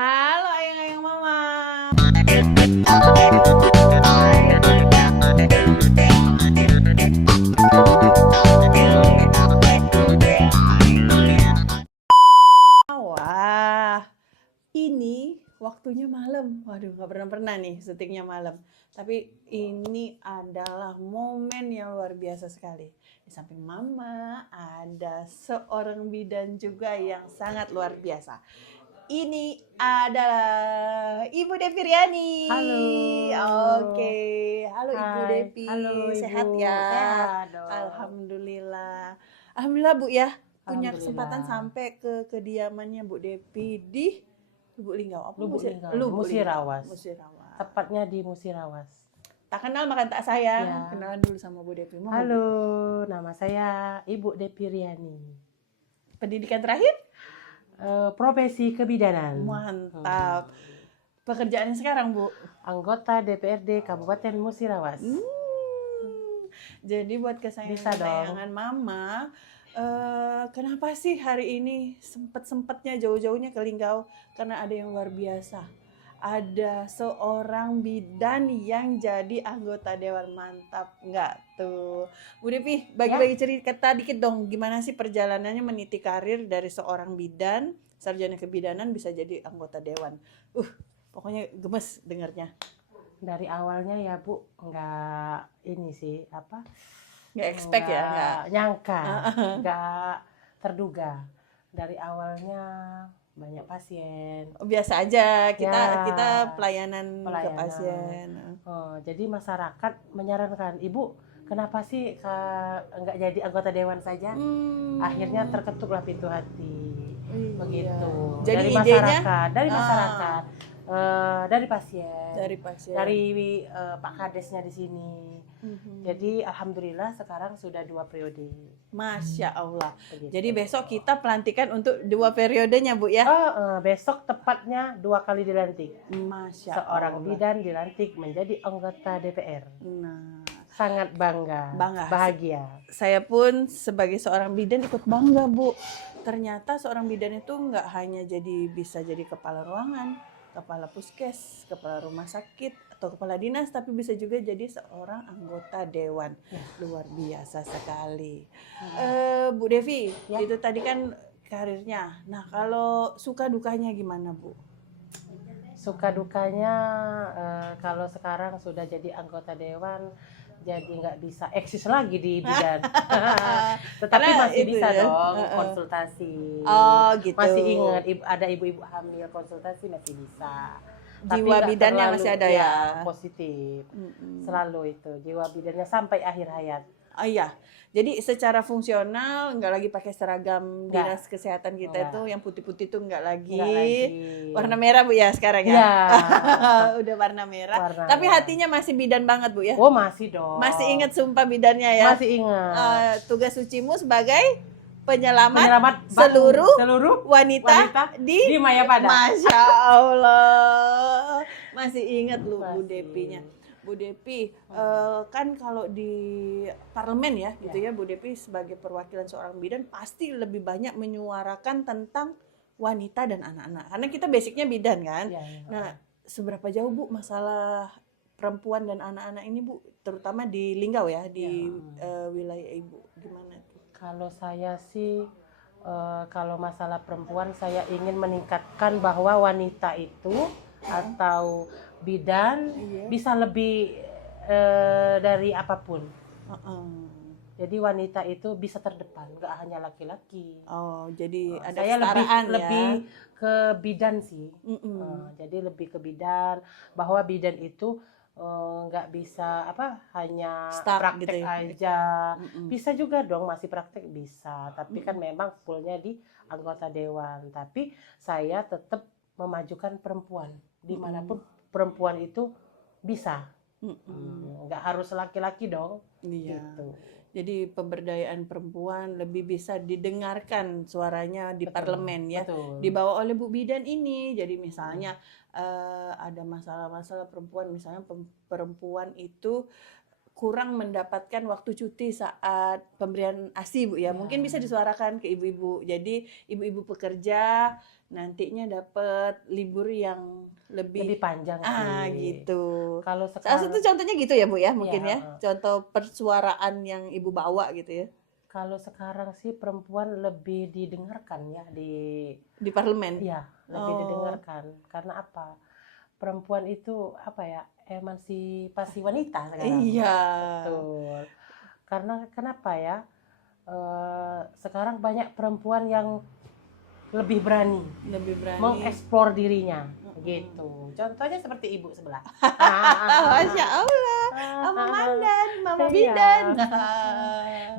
Halo ayang-ayang mama. Wah, ini waktunya malam. Waduh, nggak pernah nih syutingnya malam. Tapi ini adalah momen yang luar biasa sekali. Di samping mama, ada seorang bidan juga yang sangat luar biasa. Ini adalah Ibu Devi Riani. Halo. Oke, halo Ibu Hai. Devi. Halo, Ibu. Sehat ya? Sehat dong. Alhamdulillah. Alhamdulillah Bu ya, punya Alhamdulillah. kesempatan sampai ke kediamannya Bu Devi di Lubuk Linggau. Apa Lubuk Linggau. Lubuk Musirawas. Musirawas. Tepatnya di Musirawas. Tak kenal makan tak sayang. Ya. Kenalan dulu sama Bu Devi. Mau, Halo, Bu? nama saya Ibu Devi Riani. Pendidikan terakhir? Profesi kebidanan. Mantap. Pekerjaannya sekarang Bu? Anggota DPRD Kabupaten Musirawas. Jadi buat kesayangan mama, kenapa sih hari ini sempet-sempetnya jauh-jauhnya ke Linggau? Karena ada yang luar biasa. Ada seorang bidan yang jadi anggota Dewan. Mantap nggak tuh? Bu Devi, bagi-bagi cerita dikit dong, gimana sih perjalanannya meniti karir dari seorang bidan, sarjana kebidanan bisa jadi anggota Dewan? Pokoknya gemes dengarnya. Dari awalnya ya Bu, nggak ini sih, Nggak expect ya? Nggak nyangka, nggak terduga. Dari awalnya banyak pasien. Biasa aja, kita Ya, pelayanan ke pasien. Jadi masyarakat menyarankan, Ibu, kenapa sih nggak jadi anggota dewan saja? Akhirnya terketuklah pintu hati, begitu. Jadi dari idenya, masyarakat, dari pasien, dari Pak Kadesnya di sini. Jadi alhamdulillah sekarang sudah 2 periode. Masya Allah. Begitu. Jadi besok kita pelantikan untuk 2 periodenya Bu ya. Besok tepatnya 2 kali dilantik. Masya Seorang Allah. bidan dilantik menjadi anggota DPR. Nah, Sangat bangga, Bangga. bahagia. saya pun sebagai seorang bidan ikut bangga Bu. Ternyata seorang bidan itu nggak hanya bisa jadi kepala ruangan, kepala puskes, kepala rumah sakit, atau kepala dinas, tapi bisa juga jadi seorang anggota dewan. Luar biasa sekali. Bu Devi, itu tadi kan karirnya. Nah, kalau suka dukanya gimana Bu? Suka dukanya kalau sekarang sudah jadi anggota dewan, jadi nggak bisa eksis lagi di bidan. Tetapi Karena masih itu bisa ya. dong konsultasi. Oh gitu. Masih ingat ada ibu-ibu hamil konsultasi masih bisa. Tapi Jiwa nggak bidannya terlalu, masih ada ya? Positif. Selalu itu jiwa bidannya sampai akhir hayat. Oh iya, jadi secara fungsional nggak lagi pakai seragam dinas kesehatan kita Nggak. itu yang putih-putih itu nggak lagi. Nggak lagi. Warna merah Bu ya sekarang ya? Ya. Udah warna merah. Warna Tapi merah. hatinya masih bidan banget Bu ya? Oh masih dong. Masih ingat sumpah bidannya ya? Masih ingat. Tugas sucimu sebagai penyelamat seluruh wanita di Mayapada. Masya Allah. Masih ingat lu Bu Depinya. Bu Depi, kan kalau di parlemen ya, gitu ya, Bu Depi sebagai perwakilan seorang bidan pasti lebih banyak menyuarakan tentang wanita dan anak-anak. Karena kita basicnya bidan kan. Ya. Nah, seberapa jauh Bu masalah perempuan dan anak-anak ini Bu, terutama di Linggau ya, di wilayah Ibu, gimana tuh? Kalau saya sih, kalau masalah perempuan saya ingin meningkatkan bahwa wanita itu atau bidan bisa lebih dari apapun. Jadi wanita itu bisa terdepan, nggak hanya laki-laki. Oh, jadi ada saya kesetaraan lebih ke bidan sih. Jadi lebih ke bidan, bahwa bidan itu nggak bisa hanya praktek gitu ya? aja. Bisa juga dong, masih praktek bisa. Tapi kan memang fullnya di anggota dewan. Tapi saya tetap memajukan perempuan dimanapun perempuan itu bisa. Nggak harus laki-laki dong. Iya. Gitu. Jadi pemberdayaan perempuan lebih bisa didengarkan suaranya di parlemen ya. Betul. Dibawa oleh Bu Bidan ini. Jadi misalnya ada masalah-masalah perempuan, misalnya perempuan itu kurang mendapatkan waktu cuti saat pemberian ASI Bu ya. Mungkin bisa disuarakan ke ibu-ibu. Jadi ibu-ibu pekerja nantinya dapat libur yang Lebih lebih panjang sih. gitu. Kalau Salah sekarang satu contohnya gitu ya Bu ya, mungkin Iya, ya. Contoh persuaraan yang Ibu bawa gitu ya kalau sekarang sih perempuan lebih didengarkan ya di parlemen. iya, lebih Oh, didengarkan. Karena apa? Perempuan itu apa ya? Emansipasi wanita sekarang. iya. Betul. Karena kenapa ya? Sekarang banyak perempuan yang lebih berani Lebih berani. mengeksplor dirinya gitu. Contohnya seperti ibu sebelah. Masya Allah, Mama Mandan, Mama Iya. Bidan.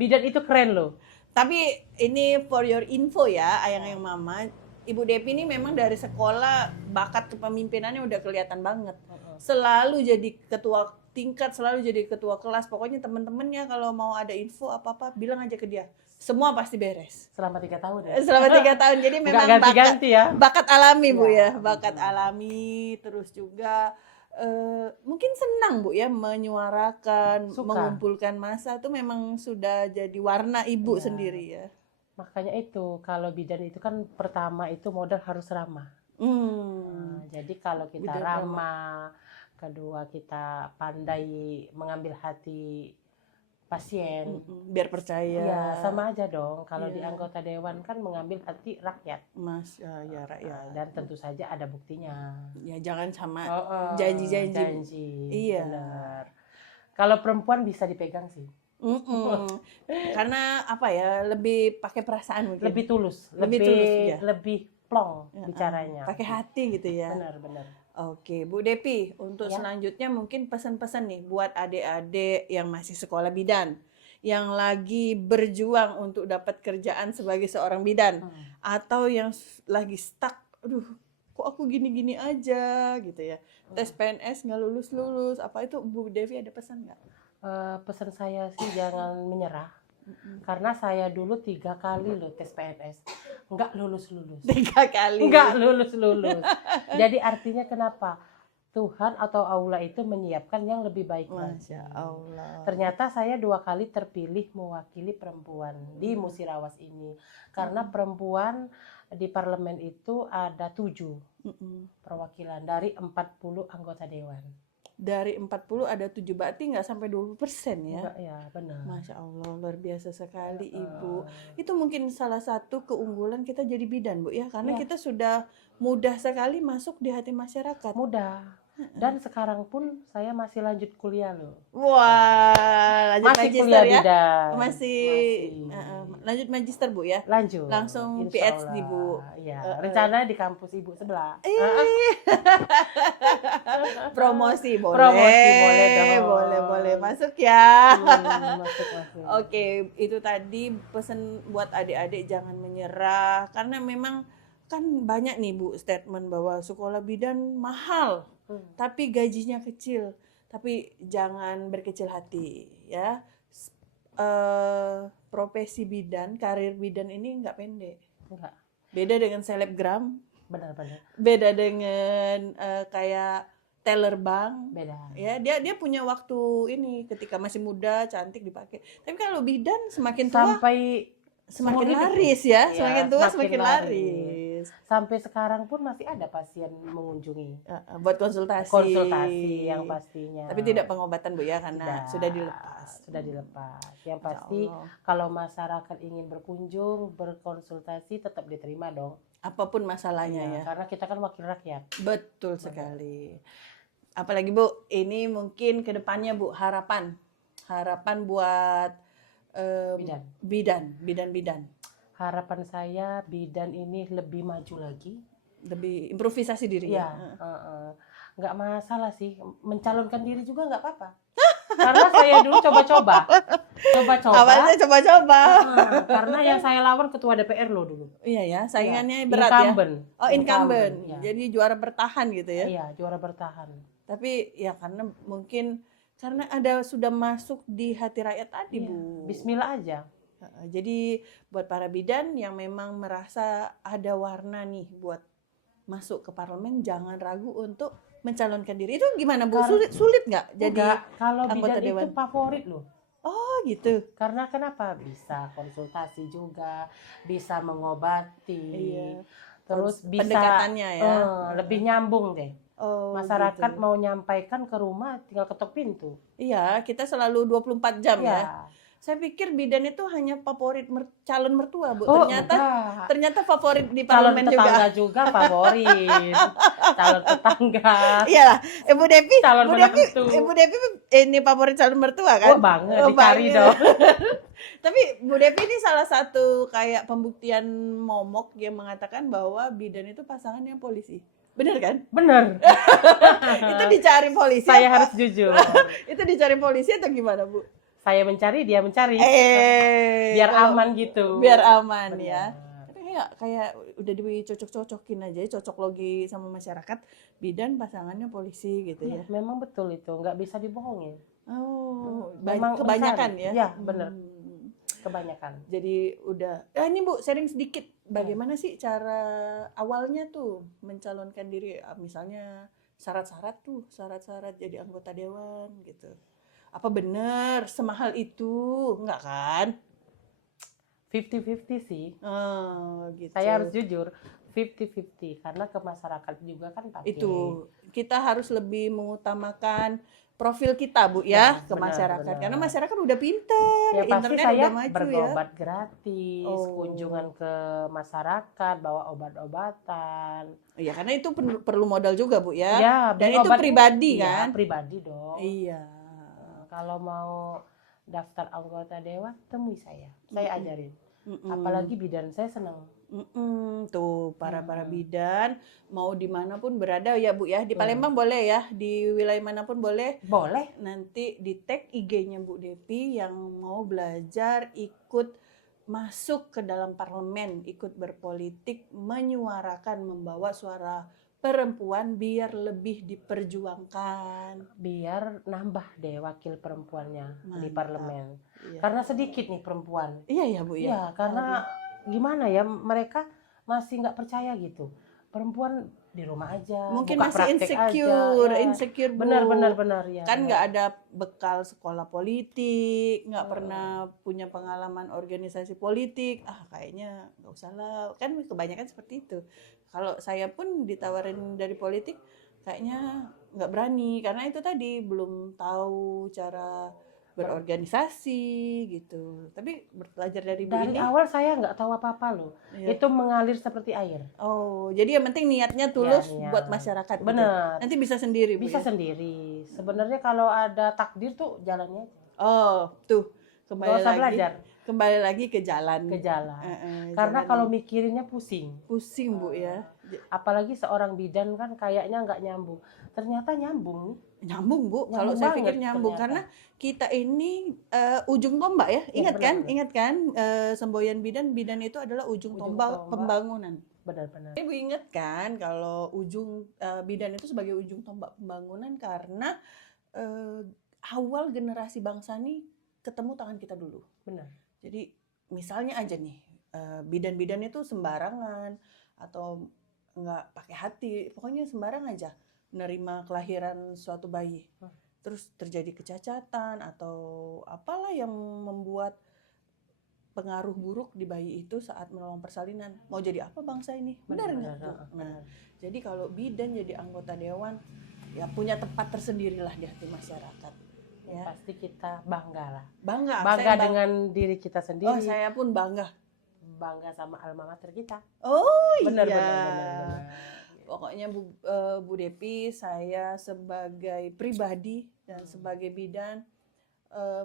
Bidan itu keren loh. Tapi ini for your info ya, ayang-ayang Mama, Ibu Depi ini memang dari sekolah bakat kepemimpinannya udah kelihatan banget. Selalu jadi ketua tingkat, selalu jadi ketua kelas. Pokoknya temen-temennya kalau mau ada info apa-apa bilang aja ke dia. Semua pasti beres. Selama 3 tahun ya. Selama 3 tahun. Jadi Nggak memang bakat, ganti-ganti ya. bakat alami Bu Ya, ya, bakat alami. Terus juga mungkin senang Bu ya menyuarakan, Suka. mengumpulkan massa itu memang sudah jadi warna Ibu Ya. sendiri ya. Makanya itu kalau bidan itu kan pertama itu modal harus ramah. Nah, jadi kalau kita Bidan ramah, kedua kita pandai mengambil hati pasien. Biar percaya. Ya, sama aja dong. Kalau di Iya. anggota dewan kan mengambil hati rakyat. Mas, ya rakyat. Dan tentu saja ada buktinya. Ya jangan sama Oh, janji-janji. janji. Iya. Benar. Kalau perempuan bisa dipegang sih. Karena apa ya, lebih pakai perasaan mungkin. Lebih tulus, Lebih tulus, ya. lebih plong Ya, bicaranya. pakai hati gitu ya. Benar. Oke, Bu Depi, untuk Ya. selanjutnya mungkin pesan-pesan nih buat adik-adik yang masih sekolah bidan, yang lagi berjuang untuk dapat kerjaan sebagai seorang bidan, atau yang lagi stuck, aduh, kok aku gini-gini aja gitu ya. Tes PNS nggak lulus-lulus, apa itu Bu Devi ada pesan nggak? Pesan saya sih jangan menyerah. Karena saya dulu 3 kali loh tes PNS, nggak lulus. 3 kali. Nggak lulus. Jadi artinya kenapa? Tuhan atau Allah itu menyiapkan yang lebih baik lagi. Masya Allah. Ternyata saya 2 kali terpilih mewakili perempuan di Musirawas ini. Karena perempuan di parlemen itu ada 7 perwakilan dari 40 anggota dewan. Dari 40 ada 7, berarti nggak sampai 20% ya? Enggak, ya benar. Masya Allah, luar biasa sekali Ibu. Itu mungkin salah satu keunggulan kita jadi bidan Bu ya, karena Ya. kita sudah mudah sekali masuk di hati masyarakat. Mudah. Dan sekarang pun saya masih lanjut kuliah loh. Wah, lanjut Masih magister kuliah ya? bidan. Masih. Lanjut magister Bu ya? Lanjut. Langsung Insya PhD, Allah. Bu. Iya, rencana di kampus ibu sebelah. Promosi boleh. Promosi boleh dong. Boleh masuk ya. Masuk. Oke, itu tadi pesan buat adik-adik jangan menyerah karena memang kan banyak nih Bu statement bahwa sekolah bidan mahal, tapi gajinya kecil. Tapi jangan berkecil hati ya. Profesi bidan, karir bidan ini nggak pendek. Enggak. Beda dengan selebgram, Benar. beda dengan kayak teller bank. Beda. Ya, dia punya waktu ini ketika masih muda, cantik dipakai. Tapi kalau bidan semakin tua Sampai semakin seumur hidup. laris ya, Iya, semakin tua semakin semakin laris. Sampai sekarang pun masih ada pasien mengunjungi. Buat konsultasi. Konsultasi yang pastinya. Tapi tidak pengobatan Bu ya, karena Tidak. sudah dilepas. Sudah dilepas. Yang Masya pasti Allah. kalau masyarakat ingin berkunjung, berkonsultasi tetap diterima dong. Apapun masalahnya Iya, ya. karena kita kan wakil rakyat. Betul sekali. Apalagi Bu, ini mungkin ke depannya Bu, harapan buat bidan. Harapan saya bidan ini lebih maju lagi. Lebih improvisasi diri Iya, ya. nggak masalah sih. Mencalonkan diri juga nggak apa-apa. Karena saya dulu coba-coba. Awalnya coba-coba. Karena yang saya lawan ketua DPR loh dulu. Iya ya, saingannya berat Incumbent. ya. Oh, incumbent. Iya. Jadi juara bertahan gitu ya. Iya, juara bertahan. Tapi ya karena mungkin karena ada sudah masuk di hati rakyat tadi, Iya. Bu. Bismillah aja. Jadi buat para bidan yang memang merasa ada warna nih buat masuk ke parlemen, jangan ragu untuk mencalonkan diri. Itu gimana Bu? Sulit nggak jadi Enggak, kalau anggota bidan dewan? itu favorit loh. Oh gitu. Karena kenapa? Bisa konsultasi juga, bisa mengobati. Iya. terus bisa pendekatannya ya. lebih nyambung deh. Oh, Masyarakat gitu. mau nyampaikan ke rumah tinggal ketok pintu. Iya, kita selalu 24 jam ya. Ya. Saya pikir bidan itu hanya favorit calon mertua, Bu. Oh, Ternyata favorit di calon parlemen tetangga juga. juga favorit. Calon tetangga. Iya, Ibu Devi, Calon menantu. Ibu Devi ini favorit calon mertua Oh, kan? banget dicari banget. dong. Tapi Bu Devi ini salah satu kayak pembuktian momok yang mengatakan bahwa bidan itu pasangannya polisi. Bener kan? Bener. Itu dicari polisi. Saya apa? harus jujur. Itu dicari polisi atau gimana, Bu? Saya mencari, dia mencari. Biar kalau- aman gitu. Biar aman Bener. ya. Tapi kayak udah dicocok-cocokin aja, cocok logi sama masyarakat. Bidan pasangannya polisi gitu Iya, ya. memang betul itu, nggak bisa dibohongin. Oh, Memang kebanyakan mencari. ya. Ya, bener. Kebanyakan. Jadi udah, ini Bu sharing sedikit, bagaimana sih cara awalnya tuh mencalonkan diri, misalnya syarat-syarat jadi anggota dewan gitu. Apa bener semahal itu? Enggak kan? 50-50 sih. Oh, gitu. Saya harus jujur, 50-50 karena ke masyarakat juga kan pakai. Itu kita harus lebih mengutamakan profil kita, Bu ya, ke benar, masyarakat. benar. Karena masyarakat udah pinter, Ya pasti internet saya udah maju ya. berobat gratis, Oh. kunjungan ke masyarakat, bawa obat-obatan. Iya, karena itu perlu modal juga, Bu ya. Ya, Dan beli itu obat pribadi iya, kan? pribadi dong. Iya. Kalau mau daftar anggota dewan, temui saya. Saya ajarin. Mm-mm. Apalagi bidan saya senang. Tuh para bidan mau dimanapun berada ya Bu ya, di Palembang boleh ya, di wilayah manapun boleh. Boleh. Nanti di tag IG-nya Bu Devi yang mau belajar ikut masuk ke dalam parlemen, ikut berpolitik, menyuarakan, membawa suara perempuan biar lebih diperjuangkan. Biar nambah deh wakil perempuannya di Mantap. parlemen. Iya. Karena sedikit nih perempuan. Iya ya Bu ya. Iya, karena gimana ya, mereka masih nggak percaya gitu. Perempuan di rumah aja, Mungkin buka masih praktek insecure, aja. Ya. insecure Bu. Benar ya. Kan nggak ada bekal sekolah politik, nggak pernah punya pengalaman organisasi politik, kayaknya nggak usah lah, kan kebanyakan seperti itu. Kalau saya pun ditawarin dari politik, kayaknya nggak berani, karena itu tadi belum tahu cara berorganisasi gitu. Tapi belajar dari Bu Dari ini, awal saya nggak tahu apa-apa loh. iya. Itu mengalir seperti air. Oh, jadi yang penting niatnya tulus Niatnya. buat masyarakat. Gitu. Benar. Nanti bisa sendiri Bu Bisa ya? sendiri. Sebenarnya kalau ada takdir tuh jalannya aja. Oh, tuh Nggak usah belajar. Kembali lagi ke jalan. Ke jalan. Karena kalau mikirinnya pusing. Pusing Bu ya. Apalagi seorang bidan kan kayaknya nggak nyambung. Ternyata nyambung. Nyambung Bu. Nyambung Kalau saya pikir banget nyambung ternyata. karena kita ini ujung tombak ya. Iya, Ingat kan semboyan bidan itu adalah ujung tombak pembangunan. Benar-benar. Ibu ingat kan kalau ujung bidan itu sebagai ujung tombak pembangunan karena awal generasi bangsa ini ketemu tangan kita dulu. Benar. Jadi misalnya aja nih bidan-bidan itu sembarangan atau nggak pakai hati, pokoknya sembarang aja menerima kelahiran suatu bayi. Terus terjadi kecacatan atau apalah yang membuat pengaruh buruk di bayi itu saat menolong persalinan. Mau jadi apa bangsa ini? Benar nggak? Nah, jadi kalau bidan jadi anggota dewan ya punya tempat tersendirilah di hati masyarakat. Ya. Pasti kita bangga lah. Bangga Dengan diri kita sendiri. Oh, saya pun bangga. Bangga sama alma mater kita. Oh benar, iya. Benar. Pokoknya Bu Devi, saya sebagai pribadi dan sebagai bidan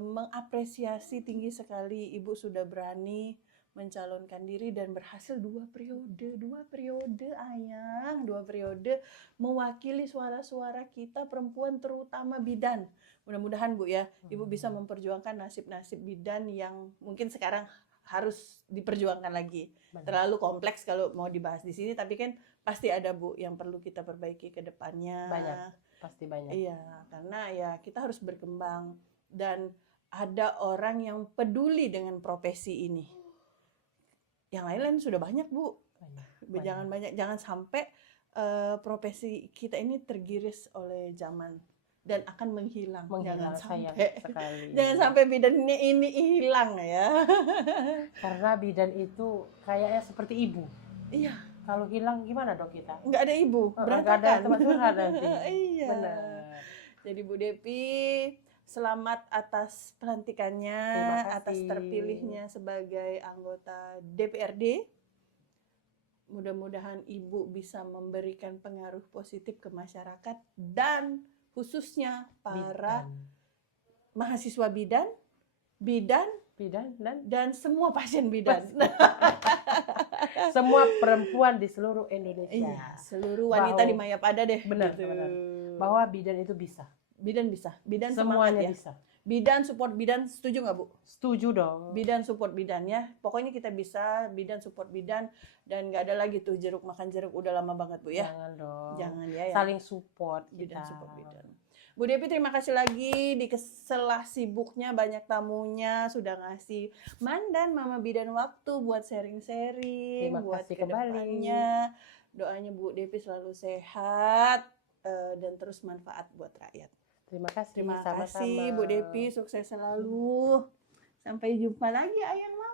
mengapresiasi tinggi sekali Ibu sudah berani mencalonkan diri dan berhasil 2 periode Ayang, 2 periode mewakili suara-suara kita perempuan terutama bidan. Mudah-mudahan Bu ya, Ibu bisa memperjuangkan nasib-nasib bidan yang mungkin sekarang harus diperjuangkan lagi. Benar. Terlalu kompleks kalau mau dibahas di sini, tapi kan pasti ada Bu yang perlu kita perbaiki ke depannya. Pasti banyak. Iya, karena ya kita harus berkembang dan ada orang yang peduli dengan profesi ini. Yang lain-lain sudah banyak Bu. Jangan sampai profesi kita ini tergiris oleh zaman dan akan menghilang. Jangan sampai sekali. Jangan sampai bidan ini hilang ya. Karena bidan itu kayaknya seperti ibu. Iya. Kalau hilang gimana dok kita? Nggak ada ibu, Nggak ada berantakan. tempat curhat nanti. Iya. Benar. Jadi Bu Depi, selamat atas pelantikannya, Terima kasih. atas terpilihnya sebagai anggota DPRD. Mudah-mudahan Ibu bisa memberikan pengaruh positif ke masyarakat dan khususnya para mahasiswa bidan, bidan dan semua pasien bidan. Semua perempuan di seluruh Indonesia. Iya, seluruh wanita di Mayapada deh. Benar, gitu. benar. Bahwa bidan itu bisa. Bidan bisa, bidan Semuanya semangat ya. bisa. Bidan support bidan, setuju nggak Bu? Setuju dong. Bidan support bidan ya. Pokoknya kita bisa bidan support bidan dan nggak ada lagi tuh jeruk makan jeruk, udah lama banget Bu ya. Jangan dong. Jangan ya. Saling support bidan kita. support bidan. Bu Depi terima kasih lagi di setelah sibuknya banyak tamunya sudah ngasih mandan Mama Bidan waktu buat sharing-sharing, Terima buat kasih kembali. kedepannya. Doanya Bu Depi selalu sehat dan terus manfaat buat rakyat. Terima kasih. Terima Sama-sama. kasih Bu Depi, sukses selalu. Sampai jumpa lagi Ayang Mama.